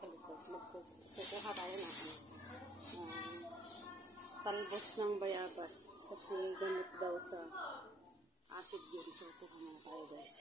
sa likod. Kukuha tayo ng talbos ng bayabas. Kasi gamit daw sa acid yun. So, kuha muna tayo guys.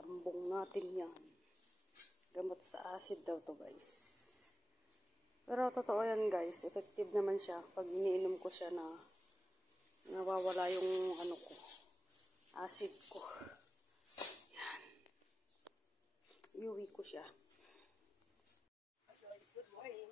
Lambong natin yan. Gamot sa acid daw to guys. Pero totoo yan guys. Effective naman siya. Pag iniinom ko siya na nawawala yung ano ko. Acid ko. Yan. Iuwi ko siya. Good morning.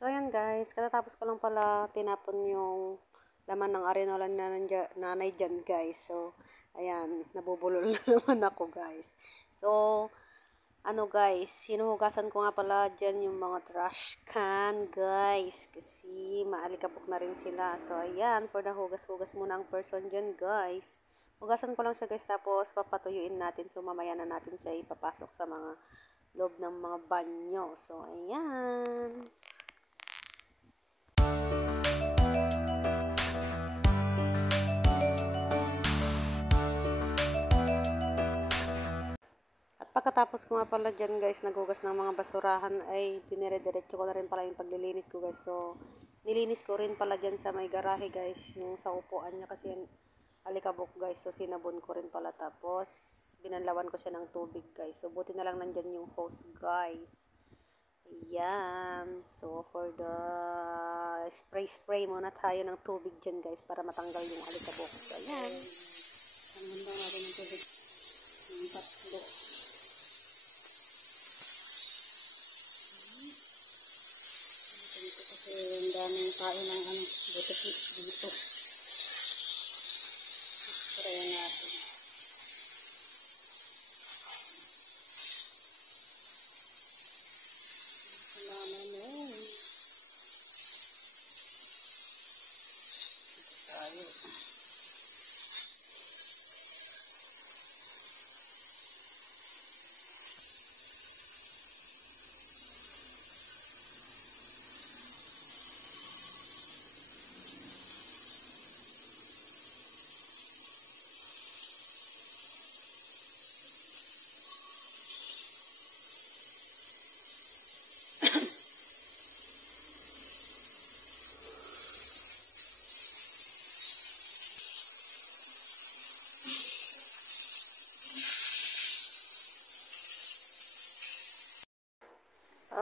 So, ayan guys. Katatapos ko lang pala tinapon yung laman ng arenola na nanay dyan guys. So, ayan. Nabubulol na naman ako guys. So, ano guys. Hinuhugasan ko nga pala dyan yung mga trash can guys. Kasi maalikabok na rin sila. So, ayan. For the hugas-hugas muna ang person dyan guys. Hugasan ko lang siya guys, tapos papatuyuin natin. So mamaya na natin siya ipapasok sa mga loob ng mga banyo. So ayan. Pagkatapos ko nga pala dyan guys, naghugas ng mga basurahan, ay dinire-diretso ko na rin pala yung paglilinis ko guys. So, nilinis ko rin pala dyan sa may garahe guys, yung sa upuan niya kasi yung alikabok guys. So, sinabon ko rin pala. Tapos, binanlawan ko siya ng tubig guys. So, buti na lang nandyan yung hose guys. Ayan. So, for the spray muna tayo ng tubig dyan guys para matanggal yung alikabok. So, ayan. Tangan natin ng tubig. Yung tatlo. Ang daming tayo ng buti dito. Kaya natin. Salamat mo. Tayo.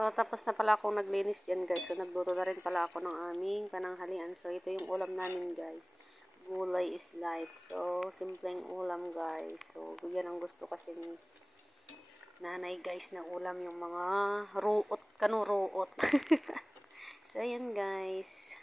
Tapos na pala akong naglinis dyan guys. So nagluto na rin pala ako ng aming pananghalian. So ito yung ulam namin guys. Gulay is life. So simpleng ulam guys. So yan ang gusto kasi ni nanay guys na ulam, yung mga ruot, ruot. So yan guys.